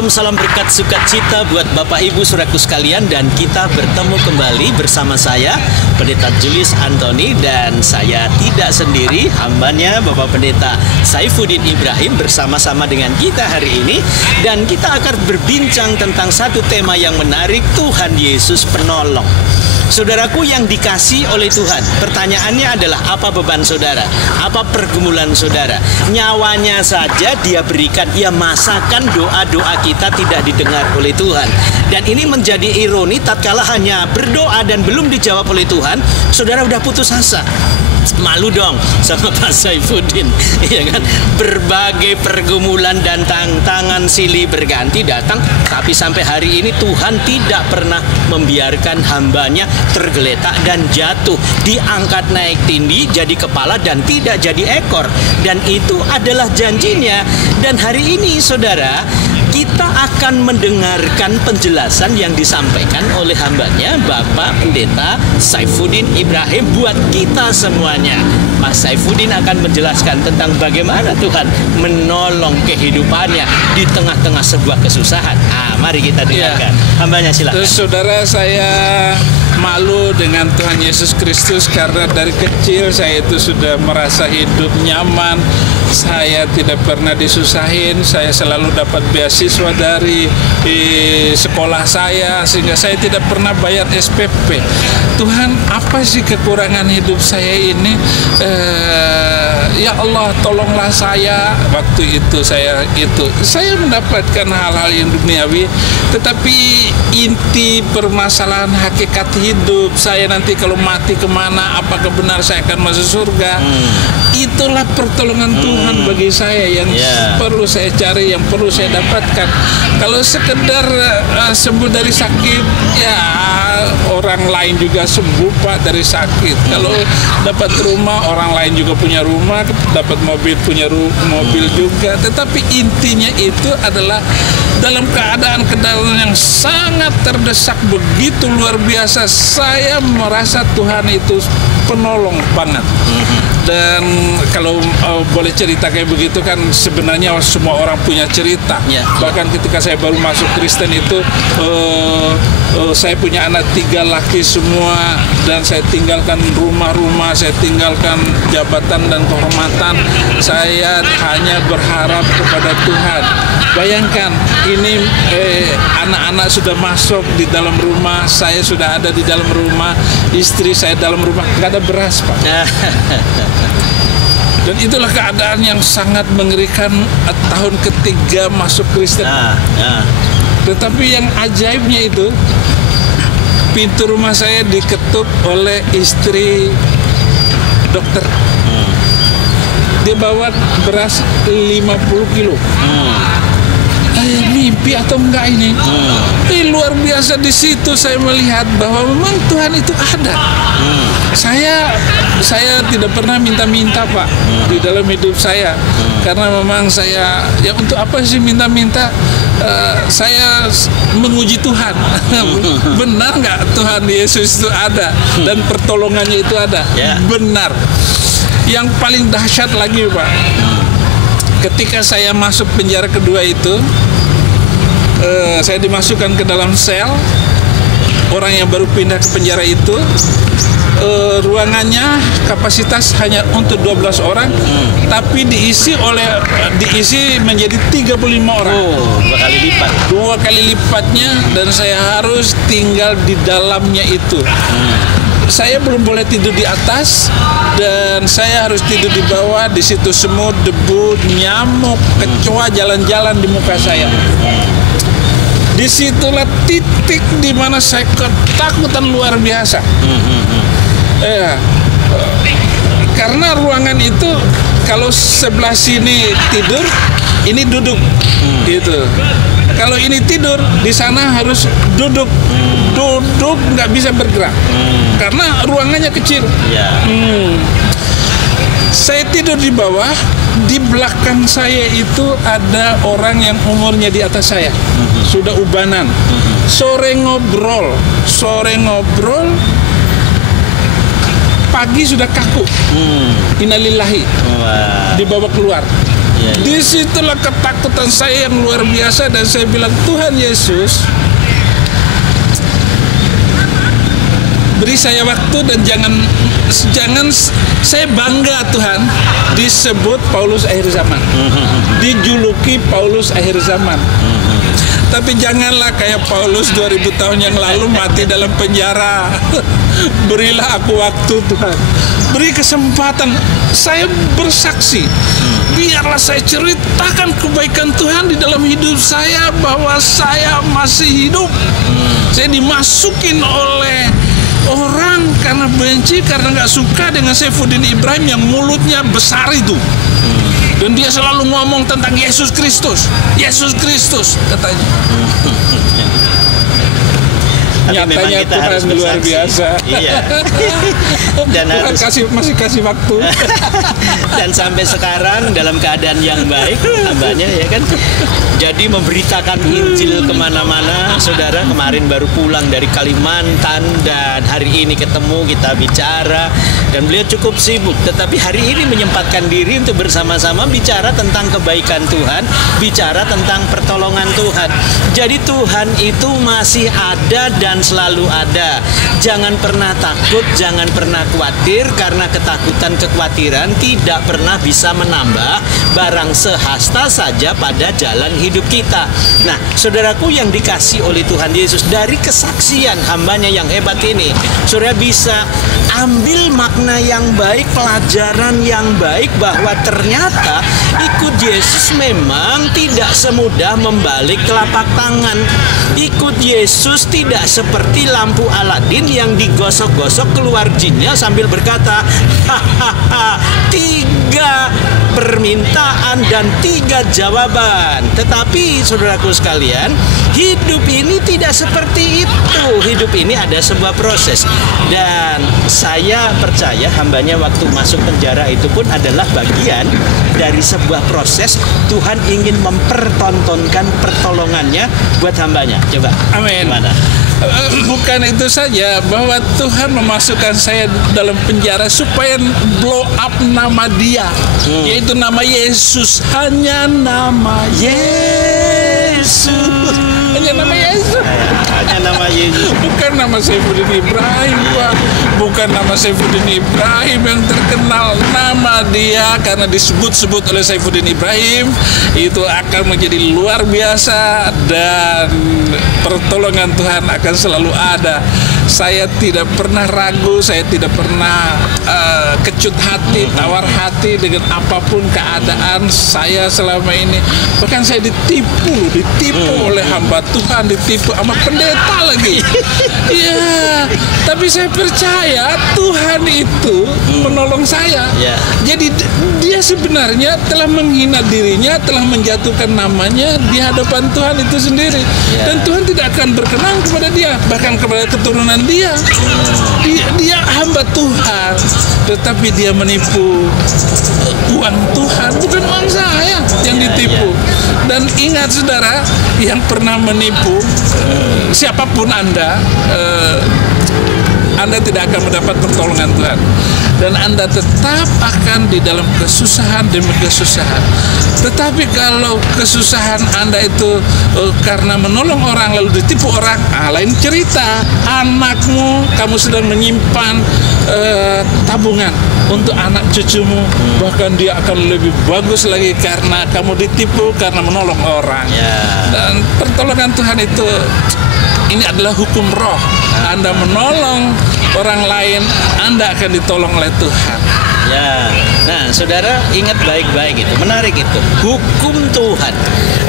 Shalom, salam berkat sukacita buat Bapak Ibu Saudaraku sekalian. Dan kita bertemu kembali bersama saya, Pendeta Julius Antoni. Dan saya tidak sendiri, hambanya Bapak Pendeta Saifuddin Ibrahim bersama-sama dengan kita hari ini. Dan kita akan berbincang tentang satu tema yang menarik, Tuhan Yesus Penolong. Saudaraku yang dikasih oleh Tuhan, pertanyaannya adalah apa beban saudara? Apa pergumulan saudara? Nyawanya saja dia berikan, ia masakan doa-doa kita tidak didengar oleh Tuhan. Dan ini menjadi ironi, tatkala hanya berdoa dan belum dijawab oleh Tuhan, saudara udah putus asa. Malu dong sama Pak Saifuddin, ya kan? Berbagai pergumulan dan tantangan silih berganti datang, tapi sampai hari ini Tuhan tidak pernah membiarkan hambanya tergeletak dan jatuh. Diangkat naik tinggi jadi kepala dan tidak jadi ekor. Dan itu adalah janjinya. Dan hari ini saudara, kita akan mendengarkan penjelasan yang disampaikan oleh hambanya Bapak Pendeta Saifuddin Ibrahim buat kita semuanya. Pak Saifuddin akan menjelaskan tentang bagaimana Tuhan menolong kehidupannya di tengah-tengah sebuah kesusahan. Mari kita dengarkan. Hambanya silakan. Saudara, saya malu dengan Tuhan Yesus Kristus karena dari kecil saya itu sudah merasa hidup nyaman. Saya tidak pernah disusahin. Saya selalu dapat beasiswa dari sekolah saya, sehingga saya tidak pernah bayar SPP. Tuhan, apa sih kekurangan hidup saya ini? Ya Allah, tolonglah saya. Waktu itu saya mendapatkan hal-hal yang duniawi, tetapi inti permasalahan hakikat hidup saya nanti kalau mati kemana, apakah benar saya akan masuk surga? Itulah pertolongan Tuhan bagi saya yang perlu saya cari, yang perlu saya dapatkan. Kalau sekedar sembuh dari sakit, ya orang lain juga sembuh Pak dari sakit. Kalau dapat rumah, orang lain juga punya rumah, dapat mobil, punya mobil juga. Tetapi intinya itu adalah dalam keadaan yang sangat terdesak begitu luar biasa, saya merasa Tuhan itu penolong banget. Dan kalau boleh cerita kayak begitu kan, sebenarnya semua orang punya cerita. Bahkan ketika saya baru masuk Kristen itu, saya punya anak 3 laki semua, dan saya tinggalkan rumah-rumah, saya tinggalkan jabatan dan kehormatan. Saya hanya berharap kepada Tuhan. Bayangkan, ini anak-anak sudah masuk di dalam rumah, saya sudah ada di dalam rumah, istri saya dalam rumah, nggak ada beras Pak. Dan itulah keadaan yang sangat mengerikan tahun ketiga masuk Kristen. Tetapi yang ajaibnya itu, pintu rumah saya diketuk oleh istri dokter. Dia bawa beras 50 kilo. Mimpi atau enggak ini? Luar biasa. Di situ saya melihat bahwa memang Tuhan itu ada. Saya tidak pernah minta-minta Pak di dalam hidup saya, karena memang saya, ya untuk apa sih minta-minta? Saya menguji Tuhan. Benar nggak Tuhan Yesus itu ada dan pertolongannya itu ada? Benar. Yang paling dahsyat lagi Pak, ketika saya masuk penjara kedua itu, saya dimasukkan ke dalam sel. Orang yang baru pindah ke penjara itu, ruangannya kapasitas hanya untuk 12 orang, tapi diisi menjadi 35 orang. 2 kali lipat. 2 kali lipatnya, dan saya harus tinggal di dalamnya itu. Saya belum boleh tidur di atas, dan saya harus tidur di bawah. Di situ semut, debu, nyamuk, kecoa jalan-jalan di muka saya. Disitulah titik di mana saya ketakutan luar biasa. Karena ruangan itu, kalau sebelah sini tidur, ini duduk, gitu. Kalau ini tidur, di sana harus duduk, nggak bisa bergerak, karena ruangannya kecil. Saya tidur di bawah. Di belakang saya itu ada orang yang umurnya di atas saya, sudah ubanan. Sore ngobrol, pagi sudah kaku. Innalillahi. Dibawa keluar. Iya. Disitulah ketakutan saya yang luar biasa, dan saya bilang, Tuhan Yesus, beri saya waktu, dan jangan saya bangga Tuhan disebut Paulus akhir zaman, dijuluki Paulus akhir zaman. Tapi janganlah kayak Paulus 2000 tahun yang lalu mati dalam penjara. Berilah aku waktu Tuhan, beri kesempatan saya bersaksi. Biarlah saya ceritakan kebaikan Tuhan di dalam hidup saya, bahwa saya masih hidup. Saya dimasukin oleh orang karena benci, karena nggak suka dengan Saifuddin Ibrahim yang mulutnya besar itu. Dan dia selalu ngomong tentang Yesus Kristus, Yesus Kristus katanya. Tapi memang Nyatanya kita Tuhan harus luar bersaksi. biasa. Iya. Dan Tuhan harus masih kasih waktu. dan sampai sekarang dalam keadaan yang baik hambanya, ya kan. Jadi memberitakan Injil kemana-mana. Saudara kemarin baru pulang dari Kalimantan, dan hari ini ketemu, kita bicara, dan beliau cukup sibuk, tetapi hari ini menyempatkan diri untuk bersama-sama bicara tentang kebaikan Tuhan, bicara tentang pertolongan Tuhan. Jadi Tuhan itu masih ada dan selalu ada. Jangan pernah takut, jangan pernah khawatir, karena ketakutan, kekhawatiran tidak pernah bisa menambah barang sehasta saja pada jalan hidup kita. Nah, saudaraku yang dikasih oleh Tuhan Yesus, dari kesaksian hambanya yang hebat ini, saudara bisa ambil makna yang baik, pelajaran yang baik, bahwa ternyata ikut Yesus memang tidak semudah membalik telapak tangan. Ikut Yesus tidak seperti lampu Aladin yang digosok-gosok keluar jinnya sambil berkata, hahaha, 3 permintaan dan 3 jawaban. Tetapi saudaraku sekalian, hidup ini tidak seperti itu. Hidup ini ada sebuah proses. Dan saya percaya hambanya waktu masuk penjara itu pun adalah bagian dari sebuah proses. Tuhan ingin mempertontonkan pertolongannya buat hambanya. Coba. Amin. Gimana? Bukan itu saja, bahwa Tuhan memasukkan saya dalam penjara supaya blow up nama Dia, yaitu nama Yesus. Hanya nama Yesus. Hanya nama Yesus. Hanya nama Yesus. Bukan nama Saifuddin Ibrahim, Pak. Bukan nama Saifuddin Ibrahim yang terkenal. Nama Dia, karena disebut-sebut oleh Saifuddin Ibrahim, itu akan menjadi luar biasa, dan pertolongan Tuhan akan selalu ada. Saya tidak pernah ragu, saya tidak pernah kecut hati, tawar hati dengan apapun keadaan saya selama ini. Bahkan saya ditipu oleh hamba Tuhan, ditipu sama pendeta lagi. Ya, tapi saya percaya Tuhan itu menolong saya. Jadi Dia sebenarnya telah menghina dirinya, telah menjatuhkan namanya di hadapan Tuhan itu sendiri. Dan Tuhan tidak akan berkenan kepada dia, bahkan kepada keturunan dia. Dia hamba Tuhan, tetapi dia menipu uang Tuhan, bukan uang saya yang ditipu. Dan ingat saudara, yang pernah menipu, siapapun Anda tidak akan mendapat pertolongan Tuhan, dan Anda tetap akan di dalam kesusahan demi kesusahan. Tetapi kalau kesusahan Anda itu karena menolong orang lalu ditipu orang, lain cerita. Anakmu, kamu sedang menyimpan tabungan untuk anak cucumu, bahkan dia akan lebih bagus lagi karena kamu ditipu, karena menolong orang. Dan pertolongan Tuhan itu, ini adalah hukum roh. Anda menolong orang lain, Anda akan ditolong oleh Tuhan. Ya, nah saudara ingat baik-baik itu, menarik itu. Hukum Tuhan,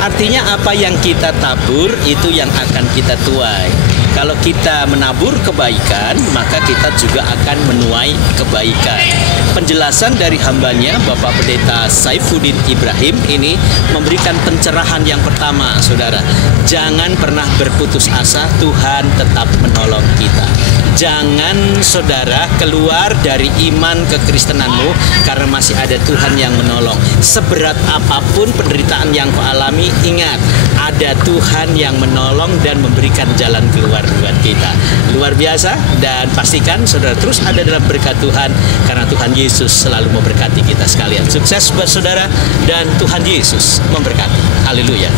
artinya apa yang kita tabur itu yang akan kita tuai. Kalau kita menabur kebaikan, maka kita juga akan menuai kebaikan. Penjelasan dari hambanya, Bapak Pendeta Saifuddin Ibrahim ini memberikan pencerahan yang pertama, saudara. Jangan pernah berputus asa, Tuhan tetap menolong kita. Jangan saudara keluar dari iman kekristenanmu karena masih ada Tuhan yang menolong. Seberat apapun penderitaan yang kau alami, ingat, ada Tuhan yang menolong dan memberikan jalan keluar buat kita. Luar biasa, dan pastikan saudara terus ada dalam berkat Tuhan karena Tuhan Yesus selalu memberkati kita sekalian. Sukses buat saudara dan Tuhan Yesus memberkati. Haleluya.